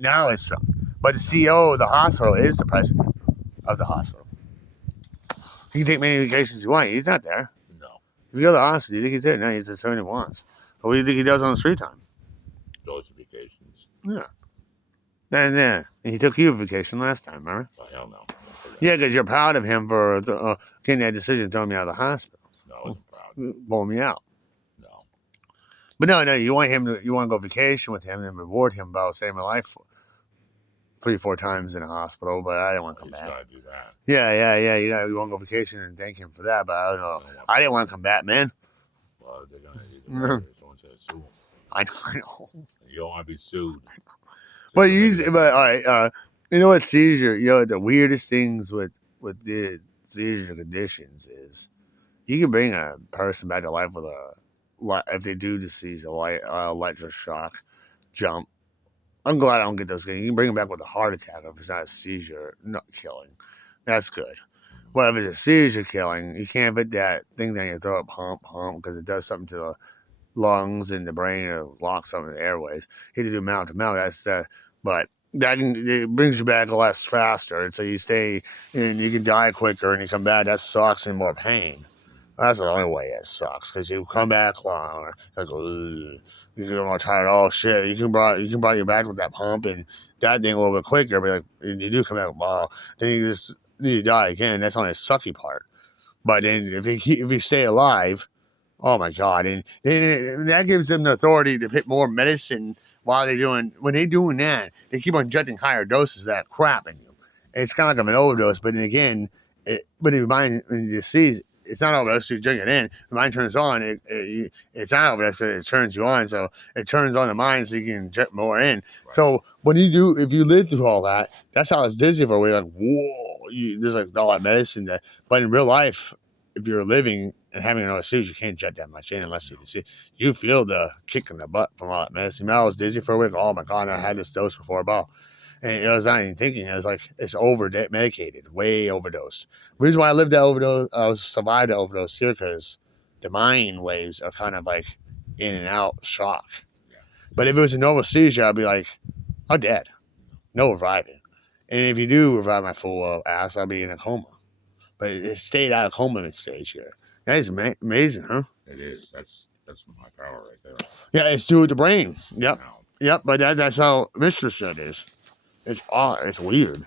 Now it's Trump. But the CEO of the hospital is the president of the hospital. He can take many vacations he wants. He's not there. No. If you go to the hospital, do you think he's there? No, he's just doing what he wants. But what do you think he does on his free time? Those are vacations. Yeah. And he took you a vacation last time, remember? Oh, hell no. Yeah, because you're proud of him for getting that decision, throwing me out of the hospital. No, I wasn't proud. Blowing me out. No. But no, you want to go vacation with him and reward him about saving my life 3-4 times in a hospital, but I didn't want to come back. Gotta do that. Yeah. You want to go vacation and thank him for that, but I don't know. I didn't want to come back, man. Well, they're gonna sue him. I know. You don't want to be sued. But all right. You know what seizure? You know the weirdest things with the seizure conditions is you can bring a person back to life with if they do seize electric shock, jump. I'm glad I don't get those things. You can bring them back with a heart attack if it's not a seizure, not killing. That's good. But if it's a seizure killing, you can't put that thing down your throat, pump, because it does something to the lungs and the brain, or locks some of the airways. You have to do mouth to mouth. That's but it brings you back less faster, and so you stay and you can die quicker, and you come back. That sucks and more pain. That's the only way it sucks, because you come back longer. Like, you get more tired. Oh shit! You can brought you back with that pump and that thing a little bit quicker, but like you do come back. Wow, then you die again. That's only the sucky part. But then if you stay alive, oh my god, and that gives them the authority to put more medicine while when they're doing that, they keep on injecting higher doses of that crap in you. And it's kind of like an overdose, but then again, when you disease, it's not overdose. You drink it in, the mind turns on. It's not overdose. It turns you on, so it turns on the mind, so you can inject more in. Right. So if you live through all that, that's how it's dizzy for. We're like, whoa, there's like all that medicine that, but in real life, if you're living and having another seizure, you can't jet that much in unless you feel the kick in the butt from all that medicine. I was dizzy for a week. Oh my god, I had this dose before, and I was not even thinking. It was like it's medicated, way overdosed. The reason why I lived that overdose, I survived the overdose here, because the mind waves are kind of like in and out shock. Yeah. But if it was a normal seizure, I'd be like, I'm dead, no reviving. And if you do revive my full ass, I'll be in a coma. But it stayed out of coma stage here. That is amazing, huh? It is. That's my power right there. Yeah, it's due to the brain. Yep. Yep, but that's how Mistress said it is. It's odd. It's weird.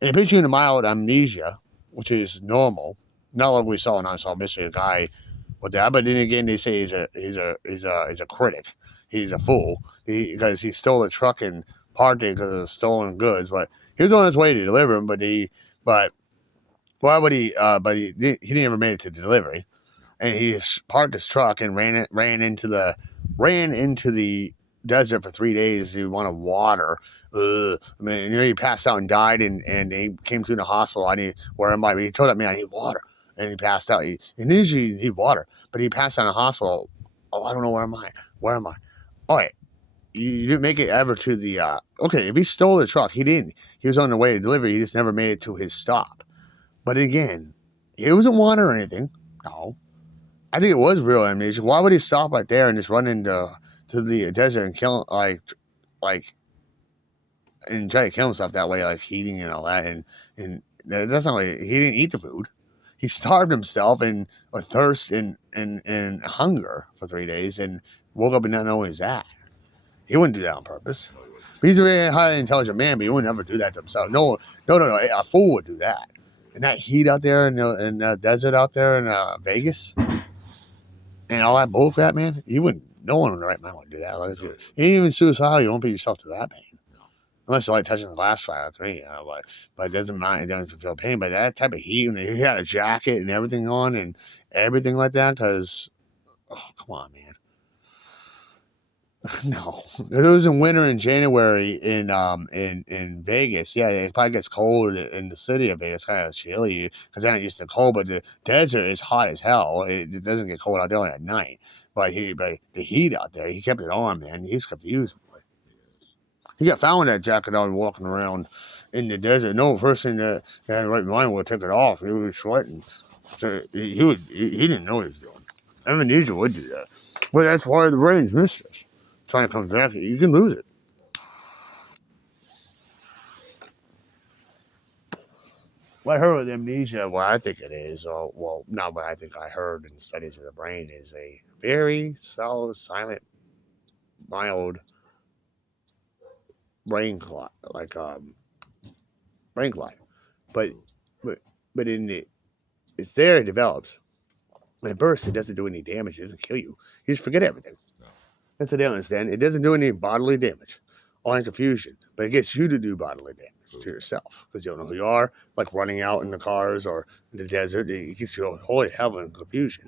And it puts you in a mild amnesia, which is normal. Not like we saw in Unsolved Mystery, a guy with that. But then again, they say he's a critic. He's a fool because he stole a truck and parked it because of stolen goods. But he was on his way to deliver them. But why would he? But he didn't ever make it to delivery, and he parked his truck and ran into the desert for 3 days. He wanted water. I mean, he passed out and died, and he came to the hospital. Where am I? He told me I need water, and he passed out. He usually you need water, but he passed out in the hospital. Oh, I don't know where am I? All right. You didn't make it ever to the okay. If he stole the truck, he didn't. He was on the way to delivery. He just never made it to his stop. But again, it wasn't water or anything. No. I think it was real amnesia. Why would he stop right there and just run into the desert and kill, and try to kill himself that way, like eating and all that? And that's not like he didn't eat the food. He starved himself with thirst and hunger for 3 days and woke up and not know where he's at. He wouldn't do that on purpose. He's a very highly intelligent man, but he would never do that to himself. No. A fool would do that. And that heat out there in the desert out there in Vegas and all that bullcrap, man, no one in the right mind would do that. Ain't even suicidal. You won't put yourself to that pain. Unless you like touching the glass fire like me, but it doesn't mind. It doesn't feel pain. But that type of heat, and he had a jacket and everything on and everything like that, because, oh, come on, man. No, it was in winter in January in Vegas. Yeah, it probably gets cold in the city of Vegas. It's kind of chilly because they're not used to cold. But the desert is hot as hell. It doesn't get cold out there only at night. But the heat out there, he kept it on, man. He's confused. He got found with that jacket on walking around in the desert. No person that had the right mind would take it off. He was sweating. So he didn't know what he was doing. Amnesia would do that. But that's part of the brain's mistress. Trying to come back, you can lose it. what I heard with amnesia, what I think it is, or well, not what I think I heard in studies of the brain, is a very slow, silent, mild brain clot, like brain clot. But but but in it's there, it develops. When it bursts, it doesn't do any damage. It doesn't kill you. You just forget everything. No. That's what they don't understand. It doesn't do any bodily damage, only confusion. But it gets you to do bodily damage to yourself because you don't know who you are, like running out in the cars or in the desert. It gets you holy hell in confusion.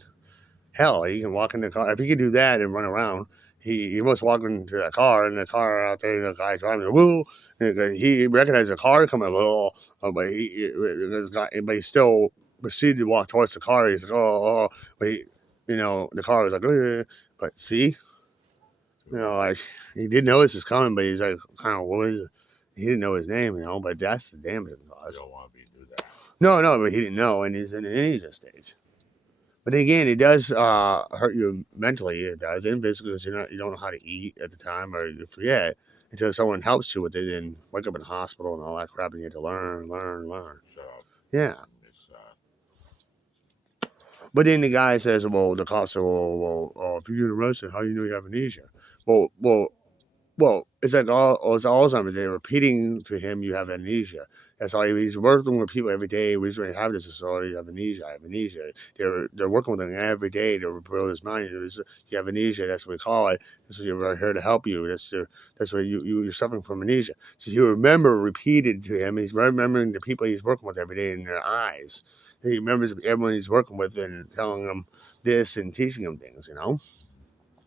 Hell, you can walk in the car. If you can do that and run around, he must walk into that car, and the car out there, the guy driving, whoa, he recognized the car coming, whoa, but he still proceeded to walk towards the car. He's like, oh, but the car was like, but see, like he didn't know this was coming, but he's like, kind of, what is it? He didn't know his name, but that's the damage it You caused. don't want me to do that. No, but he didn't know, and he's in an amnesia stage. But again, it does hurt you mentally. It does, and physically, because you don't know how to eat at the time, or you forget until someone helps you with it, and wake up in the hospital and all that crap, and you have to learn. Shut up. Yeah. It's But then the guy says, "Well, the cops say, well, if you get arrested, how do you know you have amnesia?" Well, it's like it's Alzheimer's. They're repeating to him, "You have amnesia." That's all he's working with people every day. We usually have this disorder. You have amnesia. I have amnesia. They're working with him every day to rebuild his mind. You have amnesia. That's what we call it. That's what we're here to help you. That's what you're suffering from amnesia. So you remember repeated to him. He's remembering the people he's working with every day in their eyes. He remembers everyone he's working with and telling them this and teaching them things.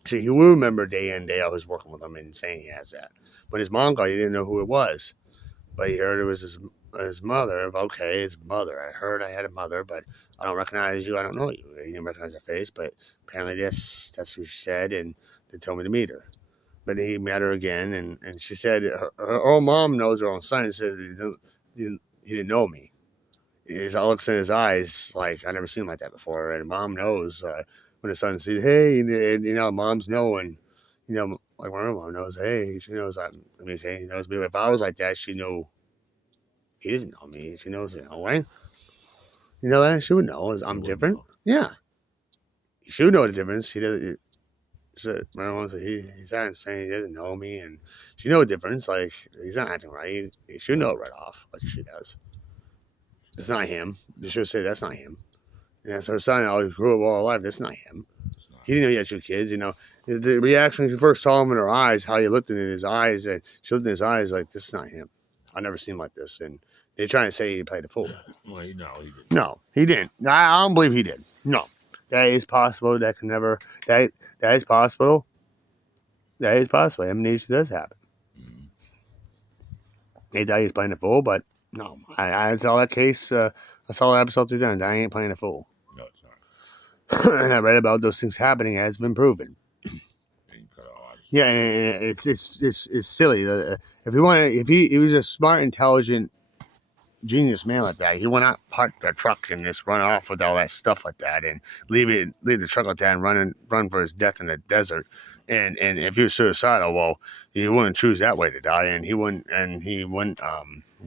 So he will remember day in, day out who's working with him and saying he has that. When his mom called, he didn't know who it was. But he heard it was his mother. Okay, his mother. I heard I had a mother, but I don't recognize you. I don't know you. He didn't recognize her face, but apparently that's what she said, and they told me to meet her. But he met her again, and she said her own mom knows her own son. And said he didn't know me. His looks in his eyes like I never seen him like that before. And mom knows when the son sees, hey, and moms know, and like my mom knows, hey, she knows. He knows me. If I was like that, she knew he doesn't know me. She knows, right? You know that she would know. I'm different. know. Yeah, she would know the difference. He doesn't. My mom said he's acting strange. He doesn't know me, and she know the difference. Like he's not acting right. She know it right off, like she does. It's not him. They should say that's not him. And that's her son. Always grew up all her life. That's not him. It's not. He didn't know he had two kids. The reaction when she first saw him in her eyes, how he looked in his eyes, and she looked in his eyes like this is not him. I never seen him like this. And they're trying to say he played a fool. Well, he didn't. No, he didn't. I don't believe he did. No, that is possible. That can never. That is possible. That is possible. Amnesia does happen. Mhm. They thought he was playing a fool, but no. I saw that case. I saw that episode 3 times. I ain't playing a fool. No, it's not. And I read about those things happening. It has been proven. And you cut all that Yeah, and it's silly. If he was a smart, intelligent, genius man like that, he would not park the truck and just run off with all that stuff like that, and leave the truck like that and run for his death in the desert. And if he was suicidal, well, he wouldn't choose that way to die, and he wouldn't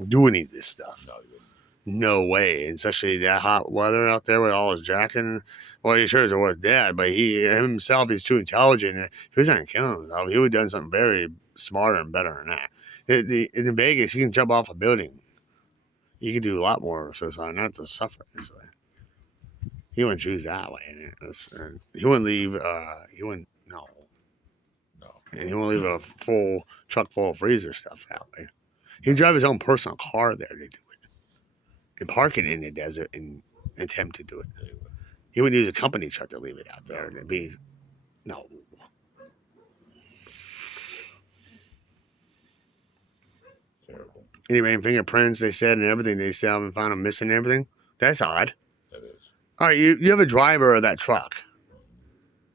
do any of this stuff. No, he wouldn't. No way, and especially that hot weather out there with all his jacket. Well, he sure as it was dead, but he himself is too intelligent. If he was not killing himself, he would have done something very smarter and better than that. In Vegas, you can jump off a building. You can do a lot more suicide, not to suffer this way. He wouldn't choose that way. He wouldn't leave. He wouldn't. No. And he wouldn't leave a full truck full of freezer stuff that way. He'd drive his own personal car there to do it, and park it in the desert and attempt to do it. They would. He would use a company truck to leave it out there. It'd be no. Terrible. Anyway, fingerprints they said and everything they still haven't found him missing and everything. That's odd. That is. All right, you have a driver of that truck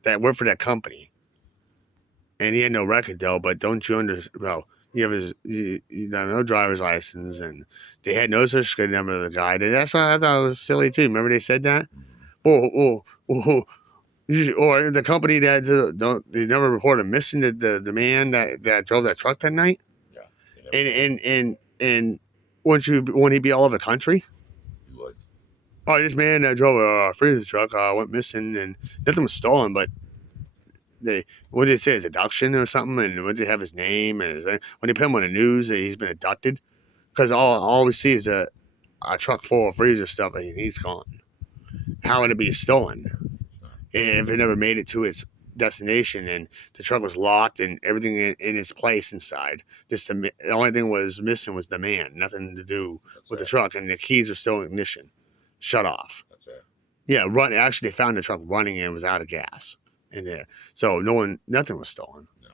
that worked for that company, and he had no record though. But don't you understand? Well, you have no driver's license, and they had no social security number of the guy. That's why I thought it was silly too. Remember they said that? Mhm. Or the company that they never reported missing the man that drove that truck that night. Yeah. They never- And wouldn't he be all over the country? oh, this man that drove a freezer truck went missing, and nothing was stolen, but what did they say, his abduction or something, and what did they have his name, and when they put him on the news that he's been abducted, because all we see is a truck full of freezer stuff, and he's gone. How would it be stolen? And if it never made it to its destination, and the truck was locked and everything in its place inside, just the only thing was missing was the man, nothing to do with the truck, and the keys are still in ignition, shut off. That's it. Yeah, run. Actually, they found the truck running and it was out of gas in there, so nothing was stolen. No.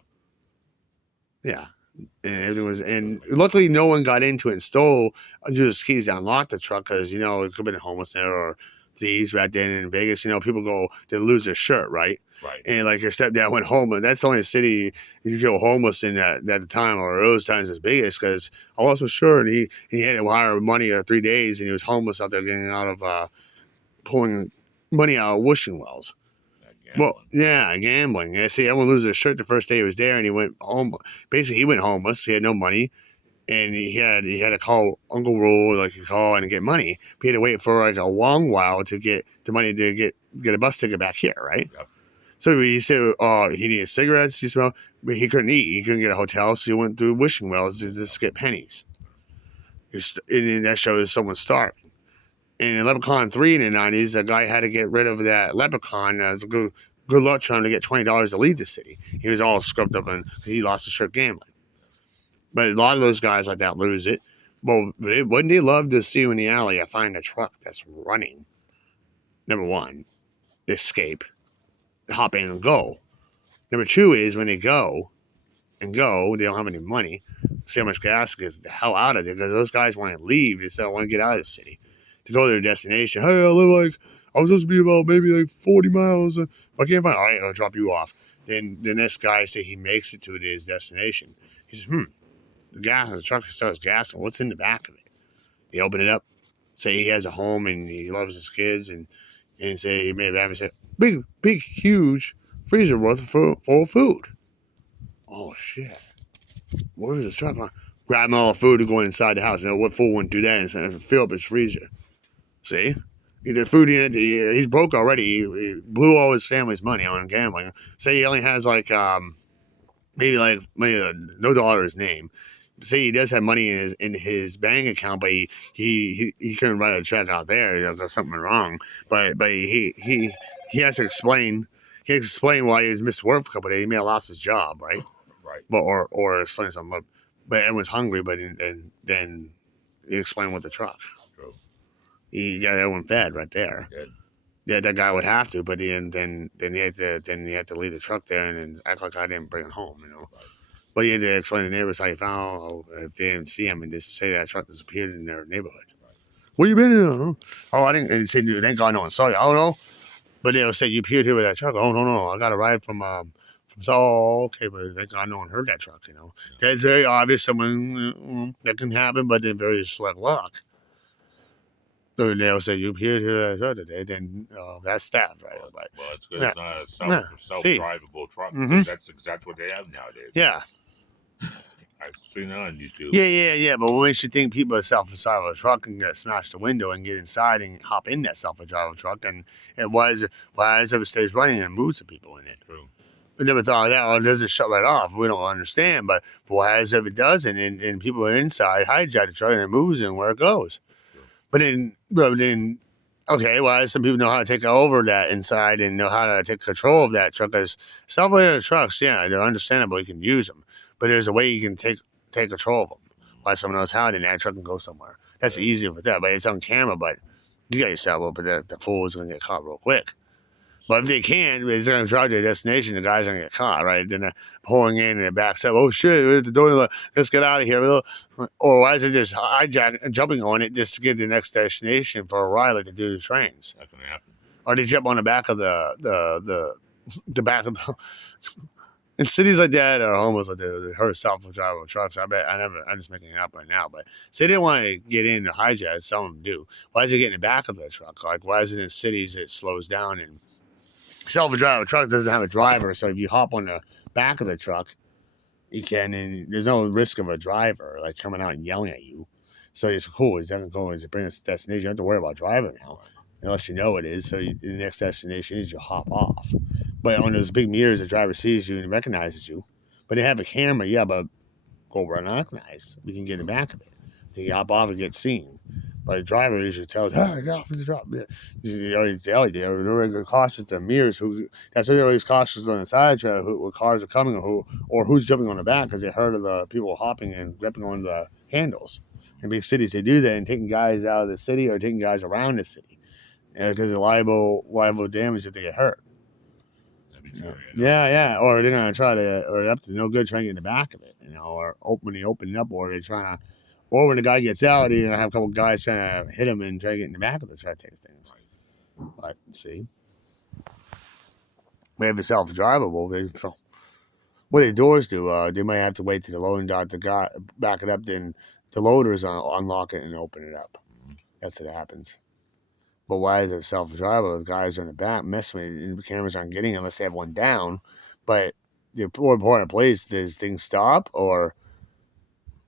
Yeah, and everything was, and luckily no one got into it and stole, used keys to unlock the truck, because it could have been homeless there or thieves back then in Vegas. People go, they lose their shirt, right? Right. And like your stepdad went homeless. That's the only city you go homeless in at the time, or those times as biggest, because I lost my shirt. And he had to wire money 3 days, and he was homeless out there getting out of pulling money out of wishing wells. Well, yeah, gambling. Yeah, see, everyone loses their shirt the first day he was there, and he went home. Basically, he went homeless. He had no money, and he had to call Uncle Rule, like he call and get money. But he had to wait for like a long while to get the money to get a bus ticket back here, right? Yep. So he said, he needed cigarettes. He smelled, but he couldn't eat. He couldn't get a hotel, so he went through wishing wells to just get pennies. And that shows someone starving. And in Leprechaun 3 in the 90s, a guy had to get rid of that leprechaun as a good luck trying to get $20 to leave the city. He was all scrubbed up and he lost his shirt gambling. But a lot of those guys like that lose it. Well, wouldn't they love to see you in the alley? I find a truck that's running. Number one, escape, hop in and go. Number two is when they go, they don't have any money. See how much gas gets the hell out of it, because those guys want to leave. They say, I want to get out of the city to go to their destination. Hey, I was supposed to be about maybe like 40 miles. If I can't find, all right, I'll drop you off. Then the next guy say he makes it to his destination. He says, the truck starts gas. What's in the back of it? They open it up, say he has a home and he loves his kids, and say he may have say big, huge freezer full of food. Oh shit! What is this truck? Grabbing all the food to go inside the house. What fool wouldn't do that and fill up his freezer? See? The food in it, he's broke already. He blew all his family's money on gambling. Say he only has maybe no dollar his name. Say he does have money in his bank account, but he couldn't write a check out there. There's something wrong. But he has to explain. He has to explain why he was missed work for a couple of days. He may have lost his job, right? Right. But or explain something. But everyone's hungry. But then you explain with the truck. True. He got everyone fed right there. Good. Yeah, that guy would have to, but then you had to leave the truck there and act like I didn't bring it home, Right. But you had to explain to neighbors how you found if they didn't see him, and just say that truck disappeared in their neighborhood. Right. Where you been? Oh, I didn't. And say, thank God no one saw you. I don't know, but they'll say you appeared here with that truck. Oh no, I got a ride from okay, but thank God no one heard that truck. That's very obvious. Someone that can happen, but then very select luck. So they'll say you appeared here today, then that's staff, right? Well, it's good. It's not a self-drivable truck. Mm-hmm. That's exactly what they have nowadays. Yeah. I've seen it on YouTube. Yeah. But what makes you think people are self-driving a truck and get smash the window and get inside and hop in that self-driving truck? And why is it stays running and moves the people in it? True. We never thought of that. Well, it doesn't shut right off. We don't understand. But why is if it doesn't and people are inside hijack the truck and it moves and where it goes? But then, okay, well, some people know how to take over that inside and know how to take control of that truck. Because self-driving trucks, yeah, they're understandable. You can use them. But there's a way you can take control of them. Why someone knows how, then that truck can go somewhere. That's easier with that. But it's on camera, but you got yourself up, but the fool is going to get caught real quick. But if they can, it's going to drive to their destination. The guy's going to get caught, right? Then they're pulling in and it backs up. Oh, shit, we're at the door. Let's get out of here. Or why is it just jumping on it just to get to the next destination for a ride like they do the trains? That can happen. Or they jump on the back of the back of the... In cities like that, or almost like the her self-driving trucks, I'm just making it up right now. But say they want to get in to hijack, some of them do. Why is it getting in the back of the truck? Like, why is it in cities it slows down and self-driving truck doesn't have a driver, so if you hop on the back of the truck, you can, and there's no risk of a driver like coming out and yelling at you. So it's cool. It's going to go as it brings us to destination. You don't have to worry about driving now. unless you know it is. So the next destination is you hop off. But on those big mirrors, the driver sees you and recognizes you. But they have a camera, yeah, but go unrecognized. We can get in the back of it. Then you hop off and get seen. But the driver usually tells, "Hey, get off the drop." You always tell you, they're really cautious. The mirrors, that's why they're always cautious on the side, what cars are coming or who's jumping on the back because they heard of the people hopping and gripping on the handles. In big cities, they do that and taking guys out of the city or taking guys around the city because they're liable damage if they get hurt. Yeah. Or they're gonna try to, or up to no good trying to get in the back of it, or when they open it up, or they're trying to, or when the guy gets out, you're gonna have a couple guys trying to hit him and try to get in the back of it, try to take things. But see, we have a self-drivable. What the doors do, they might have to wait till the loading dock to back it up, then the loaders unlock it and open it up. That's what happens. But why is it self-drivable? The guys are in the back messing with it, and the cameras aren't getting it unless they have one down. But the more important place, does things stop? Or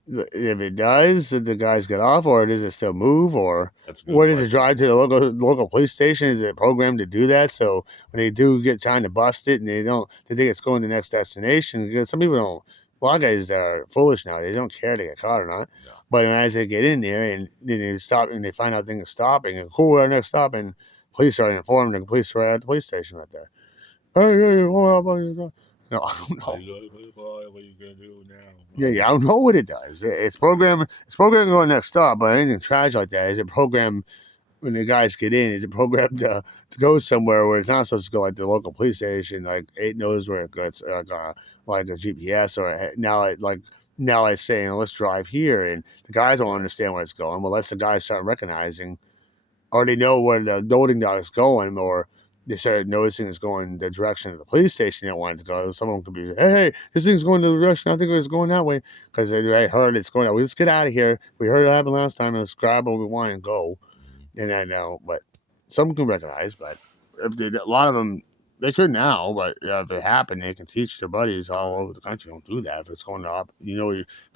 if it does, did the guys get off? Or does it still move? Or where does it drive to the local police station? Is it programmed to do that? So when they do get trying to bust it and they think it's going to the next destination, because some people don't, a lot of guys are foolish now. They don't care to get caught or not. Yeah. But as they get in there and then they stop and they find out things are stopping, and cool, our next stop, and police are informed, and the police are at the police station right there. Hey, what about? No, I don't know. What are you gonna do now? Yeah, I don't know what it does. It's programmed to go next stop, but anything tragic like that, is it programmed when the guys get in? Is it programmed to go somewhere where it's not supposed to go, like the local police station? Like it knows where it goes, like a GPS, or now I say, let's drive here, and the guys don't understand where it's going. Well, unless the guys start recognizing, or they know where the loading dock is going, or they started noticing it's going the direction of the police station they wanted to go. Someone could be, hey, this thing's going the direction I think it was going that way, because they heard it's going that way. Let's get out of here. We heard it happen last time. Let's grab what we want and go. And I know, but some can recognize. But a lot of them, they could now. But if it happened, they can teach their buddies all over the country. Don't do that. If it's going up, if you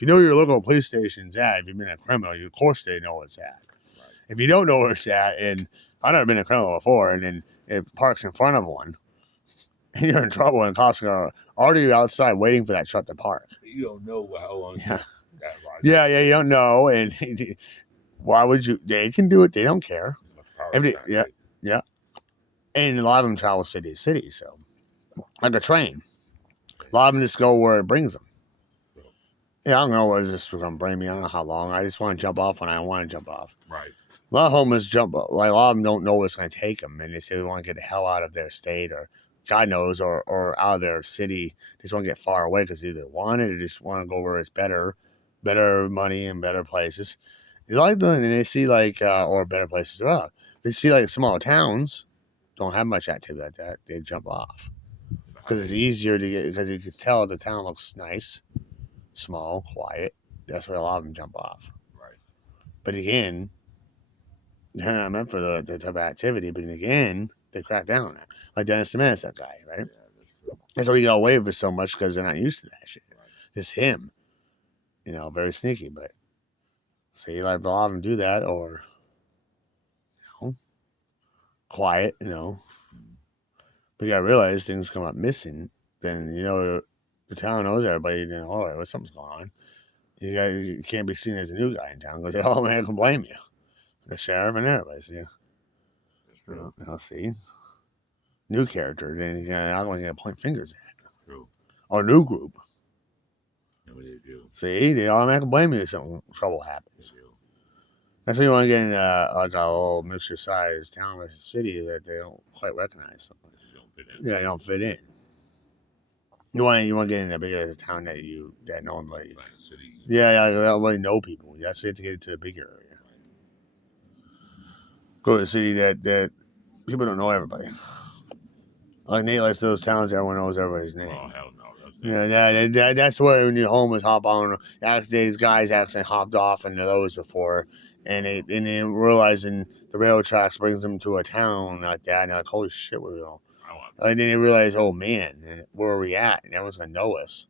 know your local police station's at, if you've been a criminal, of course they know it's at. Right. If you don't know where it's at, and I've never been a criminal before, and then it parks in front of one, and you're in trouble, and cops are already outside waiting for that truck to park. You don't know how long. Yeah, you don't know, and why would you? They can do it. They don't care. Yeah. And a lot of them travel city to city, so like a train. A lot of them just go where it brings them. Yeah, I don't know where this is going to bring me. I don't know how long. I just want to jump off when I want to jump off. Right. A lot of homeless jump. Like a lot of them don't know what's going to take them, and they say they want to get the hell out of their state, or God knows, or out of their city. They just want to get far away because they either want it or just want to go where it's better money and better places. They like them, and they see or better places as well. They see small towns don't have much activity like that. They jump off because it's easier to get, because you can tell the town looks nice, small, quiet. That's where a lot of them jump off. Right. But again, they're not meant for the type of activity. But again, they crack down on it. Like Dennis the Menace, that guy, right? Yeah, that's true. That's why he got away with so much, because they're not used to that shit. Right. Just him, very sneaky. But see, a lot of them do that, or quiet, But you gotta realize things come up missing, then the town knows everybody. Oh, something's going on. You can't be seen as a new guy in town, because oh man, I can blame you. The sheriff and everybody. So, yeah. That's true. See, new character. Then I'm going to point fingers at. True. Or new group. Yeah, what they do. See, they automatically blame you if some trouble happens. That's why you want to get in a little mixture size town or city that they don't quite recognize. You don't fit in. Yeah, you don't fit in. You want to get in a bigger town that no one like. City. Yeah, everybody know people. That's why you have to get into a bigger area. Go to a city that people don't know everybody. Like Nate likes those towns that everyone knows everybody's name. Oh, hell no. That's where when you homeless hop on. These guys actually hopped off into those before, and they realizing the railroad tracks brings them to a town like that, and they're like, holy shit, where we going? And then they realize, oh man, where are we at? And everyone's gonna know us,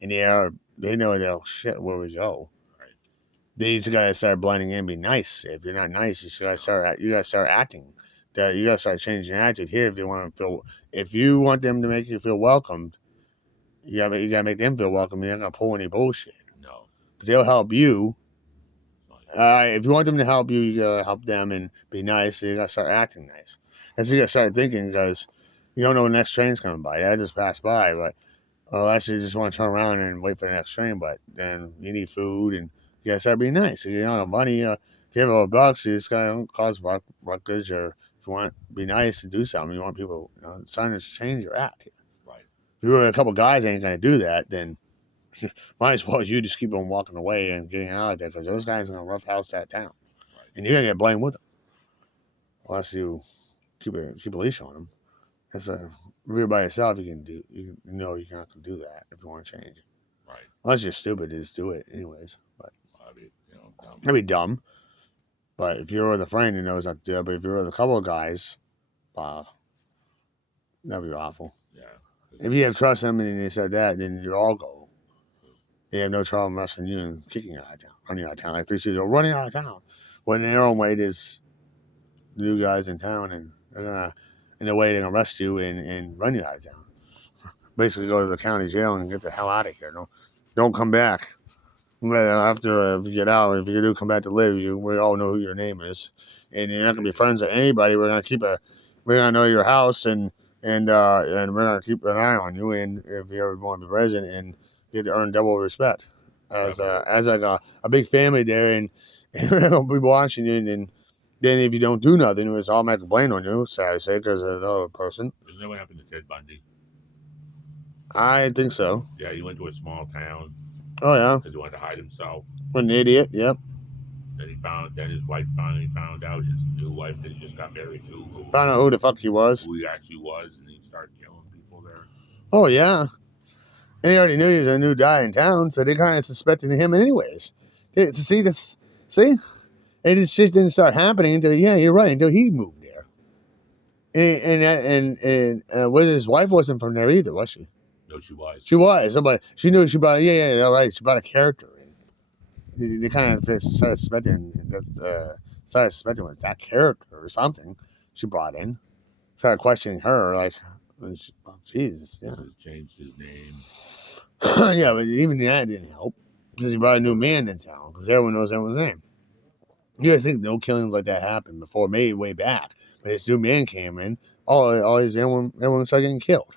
and they know shit, where we go. Right. These guys start blending in, be nice. If you're not nice, you gotta start acting that you gotta start changing your attitude here if they want to feel. If you want them to make you feel welcomed, you gotta make them feel welcome. You're not gonna pull any bullshit No. because they'll help you. Right. If you want them to help you, you gotta help them and be nice. So you gotta start acting nice. That's what you gotta start thinking because you don't know when the next train's coming by. That just passed by, but unless you just want to turn around and wait for the next train. But then you need food and you gotta start being nice. You don't have money. If you have $1, you just gotta cause ruckus, or if you want to be nice and do something, you want people. It's time to change your act. Right. If you were a couple guys ain't gonna do that, then might as well you just keep on walking away and getting out of there because those guys are gonna roughhouse that town, Right. and you're gonna get blamed with them unless you keep a leash on them. That's if you're by yourself, you know you're not gonna do that if you want to change. Right. Unless you're stupid, just do it anyways. But I mean, dumb. that'd be dumb. But if you're with a friend who knows not to do it, but if you're with a couple of guys, that'd be awful. Yeah. If you have trust in them and they said that, then you all go. They have no trouble wrestling you and kicking you out of town, running out of town. Like 3 Stooges are running out of town. When in their own way, there's new guys in town, and they're gonna, in a way, they're gonna arrest you and run you out of town. Basically, go to the county jail and get the hell out of here. Don't come back. After if you get out, if you do come back to live, we all know who your name is, and you're not gonna be friends with anybody. We're gonna know your house, and we're gonna keep an eye on you. And if you ever want to be resident, and you get to earn double respect as like a big family there, and we're gonna be watching you. And then if you don't do nothing, it's automatically blamed on you. Sad to say, because of another person. Isn't that what happened to Ted Bundy? I think so. Yeah, he went to a small town. Oh yeah, because he wanted to hide himself. What an idiot. Yep. Then his wife finally found out, his new wife that he just got married to. Found out who the fuck he was. Who he actually was, and he started killing people there. Oh yeah. And he already knew he was a new guy in town, so they kind of suspected him anyways. See this? See, and it just didn't start happening until you're right, until he moved there. And his wife wasn't from there either, was she? No, she was. She was. But she knew she brought. Yeah, right. She brought a character in. They kind of started suspecting. Started suspecting was that character or something. She brought in. Started questioning her, like, Jesus. Yeah. This has changed his name. Yeah, but even that didn't help because he brought a new man in town because everyone knows everyone's name. You gotta think no killings like that happened before, maybe way back. But this new man came in, everyone started getting killed.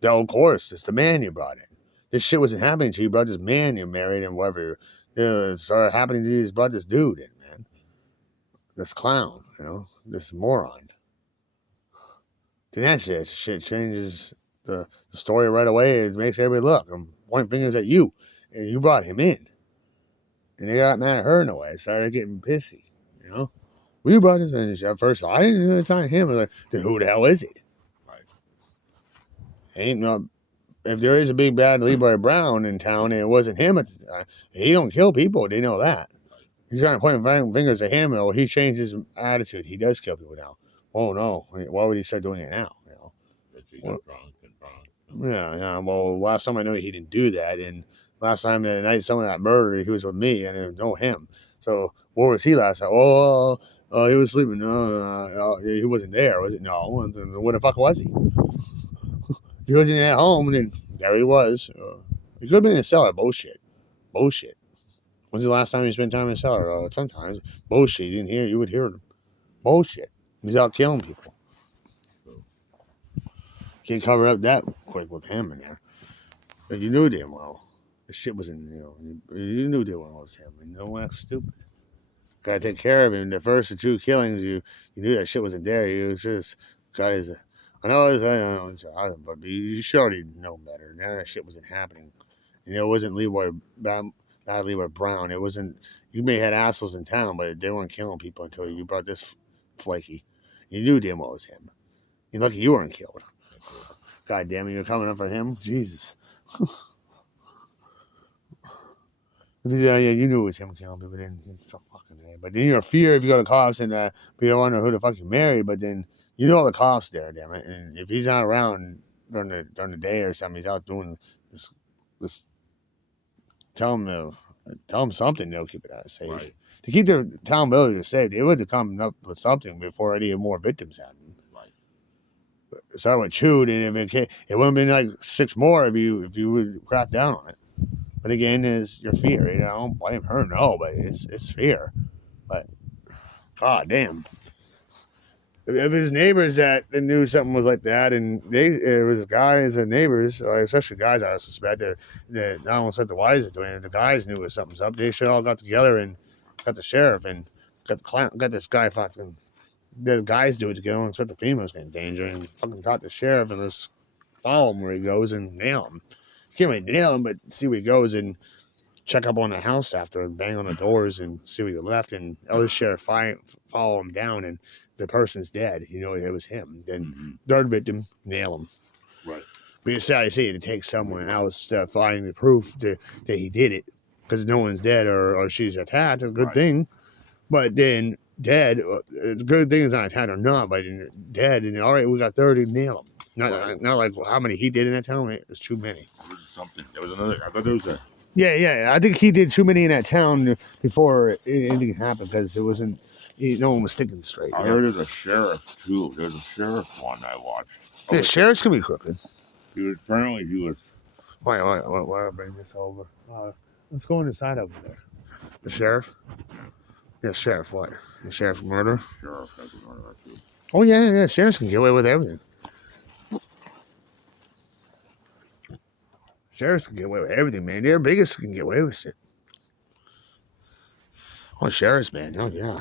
Though, of course, it's the man you brought in. This shit wasn't happening to you. You brought this man you married and whatever. It started happening to you. You brought this dude in, man. This clown, this moron. Then that shit changes the story right away. It makes everybody look. I'm pointing fingers at you. And you brought him in. And they got mad at her in a way. Started getting pissy, We brought this in. At first, I didn't know it's not him. I was like, then who the hell is it? Right. Ain't no. If there is a big bad Leroy Brown in town and it wasn't him at the time, he don't kill people. They know that. Right. He's trying to point fingers at him. Or he changed his attitude. He does kill people now. Oh no! Why would he start doing it now? But he got drunk. Yeah. Well, last time I know he didn't do that, and last time the night someone got murdered, he was with me, and I didn't know him. So where was he last time? Oh, he was sleeping. No, he wasn't there, was it? No. Where the fuck was he? He wasn't at home, and then there he was. He could have been in a cellar. Bullshit. When's the last time you spent time in a cellar? Sometimes. Bullshit. You didn't hear. You would hear him. Bullshit. He's out killing people. Can't cover up that quick with him in there. But you knew damn well the shit was in, you knew damn well it was him. That's stupid. Gotta take care of him. The first 2 killings, you knew that shit wasn't there. You just got his. I know it's awesome, but you should already know better. Now that shit wasn't happening. It wasn't bad Leroy Brown. It wasn't. You may have had assholes in town, but they weren't killing people until you brought this flaky. You knew damn well it was him. You're lucky you weren't killed. God damn it, you're coming up for him? Jesus. Yeah, you knew it was him killing people, then it's so fucking bad. But then you're fear if you go to cops and people wonder who the fuck you married, but then you know the cops there, damn it. And if he's not around during the day or something, he's out doing this tell him something, they'll keep it out safe. Right. to keep their town villagers safe, they would have come up with something before any more victims happened. Right. So I would chewed, and if it would have been like 6 more if you would crack down on it. But again, is your fear. I don't blame her, no, but it's fear. But god damn. If his neighbors that knew something was like that, and it was guys and neighbors, especially guys, I suspect that not only said the wives are doing it, the guys knew something's up. They should all got together and got the sheriff and got this guy fucking. The guys do it together and expect the females get in danger and fucking talk to the sheriff and just follow him where he goes and nail him. You can't really nail him, but see where he goes and check up on the house after and bang on the doors and see where he left. And other sheriff follow him down, and the person's dead. It was him. Then third victim, nail him. Right. But it's sad to see it takes someone else to find the proof that he did it, because no one's dead or she's attacked. A good thing, but then dead. The good thing is not attacked or not, but dead. And all right, we got 30. Nail him. Not like how many he did in that town. There's too many. There was something. There was another. I thought there was a. Yeah. I think he did too many in that town before anything happened, because it wasn't. No one was sticking straight. I heard there's a sheriff too. There's a sheriff one I watched. The sheriff's gonna be crooked. He was. Why I bring this over? Let's go on the side over there. The sheriff. Yeah, sheriff. What? The sheriff murder. Sheriff has a murder too. Oh yeah. Sheriffs can get away with everything. Sheriffs can get away with everything, man. Their biggest can get away with shit. Oh, sheriffs, man. Oh, yeah.